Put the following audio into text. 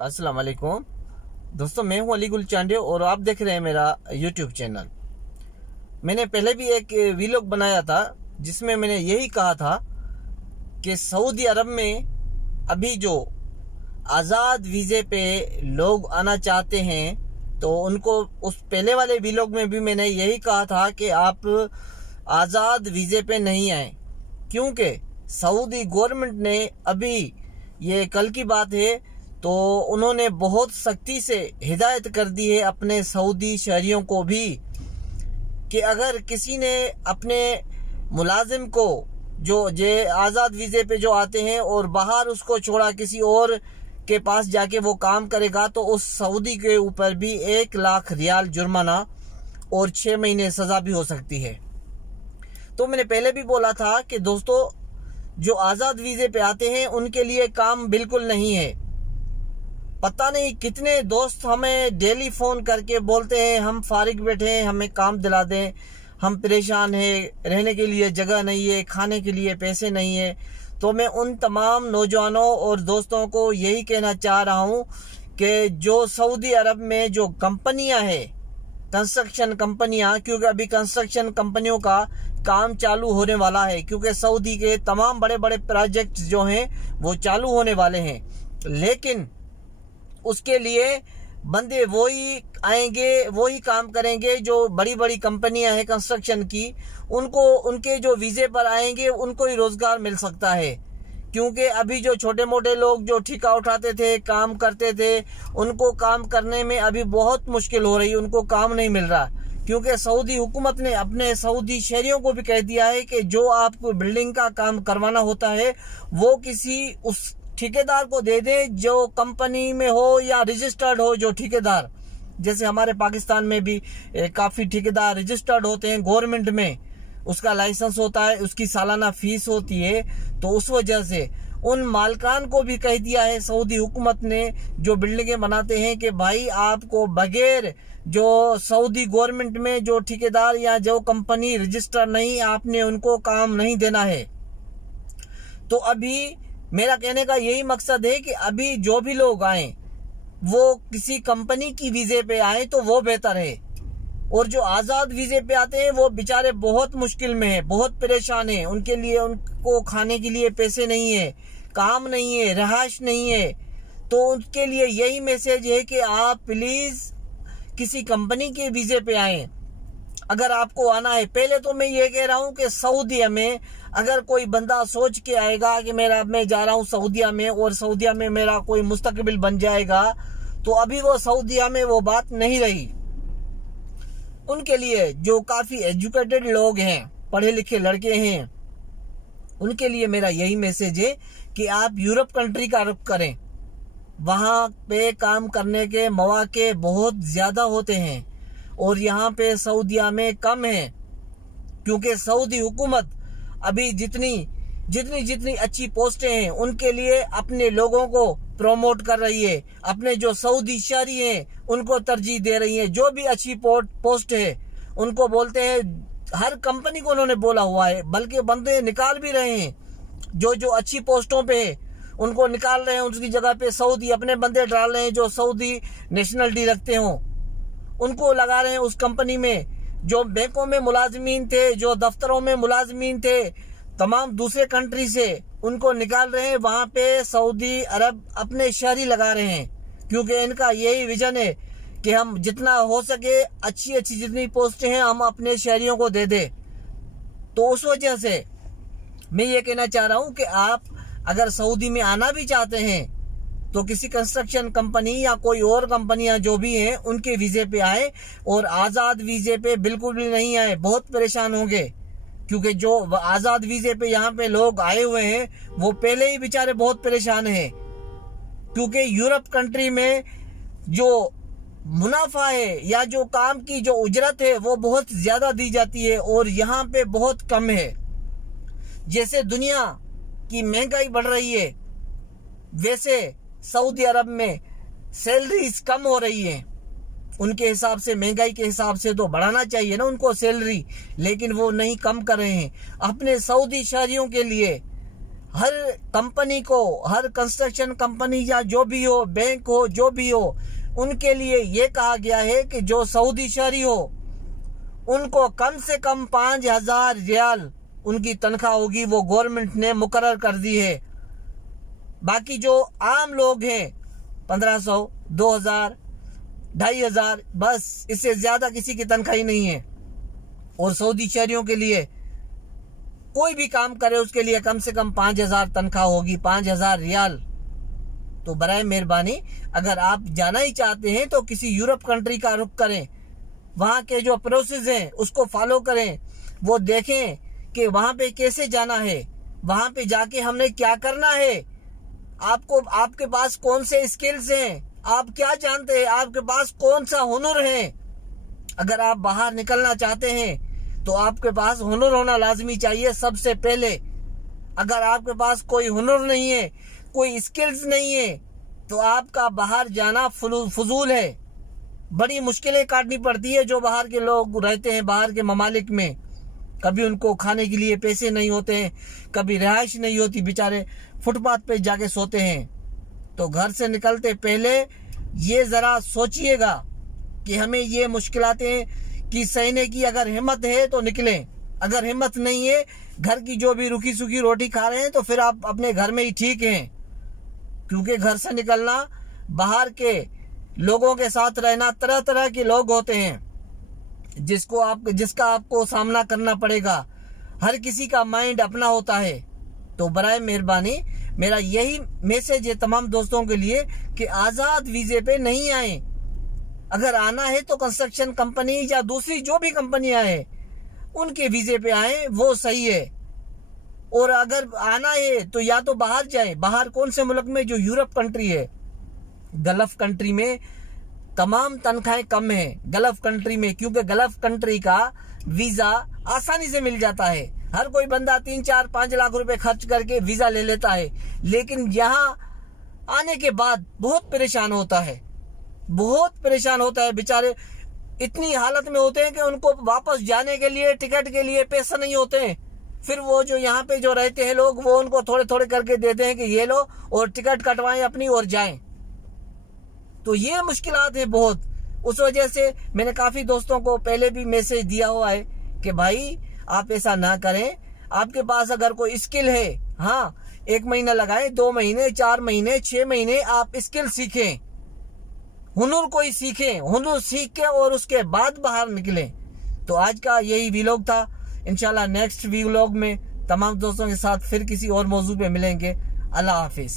अस्सलाम वालेकुम दोस्तों, मैं हूं अली गुल चांडे और आप देख रहे हैं मेरा यूट्यूब चैनल। मैंने पहले भी एक वीलॉग बनाया था जिसमें मैंने यही कहा था कि सऊदी अरब में अभी जो आज़ाद वीज़े पे लोग आना चाहते हैं तो उनको उस पहले वाले वीलॉग में भी मैंने यही कहा था कि आप आज़ाद वीज़े पे नहीं आए, क्योंकि सऊदी गवर्नमेंट ने अभी ये कल की बात है तो उन्होंने बहुत सख्ती से हिदायत कर दी है अपने सऊदी शहरियों को भी कि अगर किसी ने अपने मुलाजिम को जो आज़ाद वीज़े पे जो आते हैं और बाहर उसको छोड़ा किसी और के पास जाके वो काम करेगा तो उस सऊदी के ऊपर भी 1 लाख रियाल जुर्माना और 6 महीने सज़ा भी हो सकती है। तो मैंने पहले भी बोला था कि दोस्तों, जो आज़ाद वीज़े पे आते हैं उनके लिए काम बिल्कुल नहीं है। पता नहीं कितने दोस्त हमें डेली फ़ोन करके बोलते हैं हम फारिग बैठे हैं, हमें काम दिला दें, हम परेशान हैं, रहने के लिए जगह नहीं है, खाने के लिए पैसे नहीं है। तो मैं उन तमाम नौजवानों और दोस्तों को यही कहना चाह रहा हूँ कि जो सऊदी अरब में जो कंपनियां हैं, कंस्ट्रक्शन कंपनियां, क्योंकि अभी कंस्ट्रक्शन कंपनियों का काम चालू होने वाला है, क्योंकि सऊदी के तमाम बड़े बड़े प्रोजेक्ट जो हैं वो चालू होने वाले हैं, लेकिन उसके लिए बंदे वही आएंगे, वही काम करेंगे जो बड़ी बड़ी कंपनियां हैं कंस्ट्रक्शन की, उनको उनके जो वीज़े पर आएंगे उनको ही रोजगार मिल सकता है। क्योंकि अभी जो छोटे मोटे लोग जो ठेका उठाते थे, काम करते थे, उनको काम करने में अभी बहुत मुश्किल हो रही, उनको काम नहीं मिल रहा। क्योंकि सऊदी हुकूमत ने अपने सऊदी शहरियों को भी कह दिया है कि जो आपको बिल्डिंग का काम करवाना होता है वो किसी उस ठेकेदार को दे दे जो कंपनी में हो या रजिस्टर्ड हो जो ठेकेदार। जैसे हमारे पाकिस्तान में भी काफी ठेकेदार रजिस्टर्ड होते हैं गवर्नमेंट में, उसका लाइसेंस होता है, उसकी सालाना फीस होती है। तो उस वजह से उन मालकान को भी कह दिया है सऊदी हुकूमत ने जो बिल्डिंगें बनाते हैं कि भाई आपको बगैर जो सऊदी गवर्नमेंट में जो ठेकेदार या जो कंपनी रजिस्टर नहीं, आपने उनको काम नहीं देना है। तो अभी मेरा कहने का यही मकसद है कि अभी जो भी लोग आए वो किसी कंपनी की वीज़े पे आए तो वो बेहतर है। और जो आज़ाद वीज़े पे आते हैं वो बेचारे बहुत मुश्किल में हैं, बहुत परेशान हैं। उनके लिए उनको खाने के लिए पैसे नहीं है, काम नहीं है, रहायश नहीं है। तो उनके लिए यही मैसेज है कि आप प्लीज़ किसी कंपनी के वीज़े पे आए अगर आपको आना है। पहले तो मैं ये कह रहा हूँ कि सऊदीया में अगर कोई बंदा सोच के आएगा कि मैं जा रहा हूँ सऊदीया में और सऊदीया में मेरा कोई मुस्तकबिल बन जाएगा, तो अभी वो सऊदीया में वो बात नहीं रही। उनके लिए जो काफी एजुकेटेड लोग हैं, पढ़े लिखे लड़के हैं, उनके लिए मेरा यही मैसेज है कि आप यूरोप कंट्री का रुख करें। वहां पे काम करने के मौके बहुत ज्यादा होते हैं और यहाँ पे सऊदीया में कम है, क्योंकि सऊदी हुकूमत अभी जितनी अच्छी पोस्टें हैं उनके लिए अपने लोगों को प्रमोट कर रही है, अपने जो सऊदी शहरी हैं उनको तरजीह दे रही है। जो भी अच्छी पोस्ट है उनको बोलते हैं, हर कंपनी को उन्होंने बोला हुआ है, बल्कि बंदे निकाल भी रहे हैं। जो अच्छी पोस्टों पे है उनको निकाल रहे हैं, उसकी जगह पे सऊदी अपने बंदे डाल रहे हैं जो सऊदी नेशनलिटी रखते हों, उनको लगा रहे हैं उस कंपनी में। जो बैंकों में मुलाजमीन थे, जो दफ्तरों में मुलाजमीन थे तमाम दूसरे कंट्री से, उनको निकाल रहे हैं, वहां पे सऊदी अरब अपने शहरी लगा रहे हैं। क्योंकि इनका यही विजन है कि हम जितना हो सके अच्छी जितनी पोस्टें हैं हम अपने शहरियों को दे दे। तो उस वजह से मैं ये कहना चाह रहा हूं कि आप अगर सऊदी में आना भी चाहते हैं तो किसी कंस्ट्रक्शन कंपनी या कोई और कंपनियां जो भी हैं उनके वीज़े पे आए और आज़ाद वीज़े पे बिल्कुल भी नहीं आए, बहुत परेशान होंगे। क्योंकि जो आज़ाद वीज़े पे यहाँ पे लोग आए हुए हैं वो पहले ही बेचारे बहुत परेशान हैं, क्योंकि यूरोप कंट्री में जो मुनाफा है या जो काम की जो उजरत है वो बहुत ज्यादा दी जाती है और यहाँ पे बहुत कम है। जैसे दुनिया की महंगाई बढ़ रही है वैसे सऊदी अरब में सैलरीज कम हो रही है। उनके हिसाब से, महंगाई के हिसाब से तो बढ़ाना चाहिए ना उनको सैलरी, लेकिन वो नहीं कम कर रहे हैं। अपने सऊदी शहरियों के लिए हर कंपनी को, हर कंस्ट्रक्शन कंपनी या जो भी हो, बैंक हो, जो भी हो, उनके लिए ये कहा गया है कि जो सऊदी शहरी हो उनको कम से कम 5,000 रियाल उनकी तनख्वाह होगी, वो गवर्नमेंट ने मुकर्रर कर दी है। बाकी जो आम लोग हैं 1,500, 2,000, 2,500, बस इससे ज्यादा किसी की तनख्वाह ही नहीं है। और सऊदी शहरियों के लिए कोई भी काम करे उसके लिए कम से कम 5,000 तनख्वाह होगी, 5,000 रियाल। तो बराए मेहरबानी अगर आप जाना ही चाहते हैं तो किसी यूरोप कंट्री का रुख करें, वहां के जो प्रोसेस हैं उसको फॉलो करें, वो देखें कि वहां पे कैसे जाना है, वहां पे जाके हमने क्या करना है, आपको आपके पास कौन से स्किल्स हैं, आप क्या जानते हैं, आपके पास कौन सा हुनर है। अगर आप बाहर निकलना चाहते हैं तो आपके पास हुनर होना लाजमी चाहिए सबसे पहले। अगर आपके पास कोई हुनर नहीं है, कोई स्किल्स नहीं है, तो आपका बाहर जाना फजूल है। बड़ी मुश्किलें काटनी पड़ती है जो बाहर के लोग रहते हैं बाहर के ममालिक में। कभी उनको खाने के लिए पैसे नहीं होते हैं, कभी रिहाइश नहीं होती, बेचारे फुटपाथ पे जाके सोते हैं। तो घर से निकलते पहले ये जरा सोचिएगा कि हमें ये मुश्किलातें की सहने की अगर हिम्मत है तो निकलें, अगर हिम्मत नहीं है, घर की जो भी रूखी सूखी रोटी खा रहे हैं तो फिर आप अपने घर में ही ठीक हैं। क्योंकि घर से निकलना, बाहर के लोगों के साथ रहना, तरह तरह के लोग होते हैं जिसका आपको सामना करना पड़ेगा। हर किसी का माइंड अपना होता है। तो बराए मेहरबानी मेरा यही मैसेज है तमाम दोस्तों के लिए कि आजाद वीजे पे नहीं आए। अगर आना है तो कंस्ट्रक्शन कंपनी या दूसरी जो भी कंपनियां हैं उनके वीजे पे आए, वो सही है। और अगर आना है तो या तो बाहर जाए। बाहर कौन से मुल्क में? जो यूरोप कंट्री है, गल्फ कंट्री में तमाम तनख्वाहें कम है। गल्फ कंट्री में, क्योंकि गल्फ कंट्री का वीजा आसानी से मिल जाता है। हर कोई बंदा 3, 4, 5 लाख रुपए खर्च करके वीजा ले लेता है, लेकिन यहाँ आने के बाद बहुत परेशान होता है, बहुत परेशान होता है। बेचारे इतनी हालत में होते हैं कि उनको वापस जाने के लिए, टिकट के लिए पैसा नहीं होते हैं। फिर वो जो यहाँ पे जो रहते हैं लोग, वो उनको थोड़े थोड़े करके देते हैं कि ये लो और टिकट कटवाएं अपनी और जाएं। तो ये मुश्किलात है बहुत। उस वजह से मैंने काफी दोस्तों को पहले भी मैसेज दिया हुआ है कि भाई आप ऐसा ना करें। आपके पास अगर कोई स्किल है, हाँ, 1 महीना लगाएं, 2 महीने, 4 महीने, 6 महीने आप स्किल सीखें, हुनर कोई सीखें, हुनर सीख के और उसके बाद बाहर निकलें। तो आज का यही व्लॉग था। इंशाल्लाह नेक्स्ट व्लॉग में तमाम दोस्तों के साथ फिर किसी और मौजू पे मिलेंगे। अल्लाह हाफिज।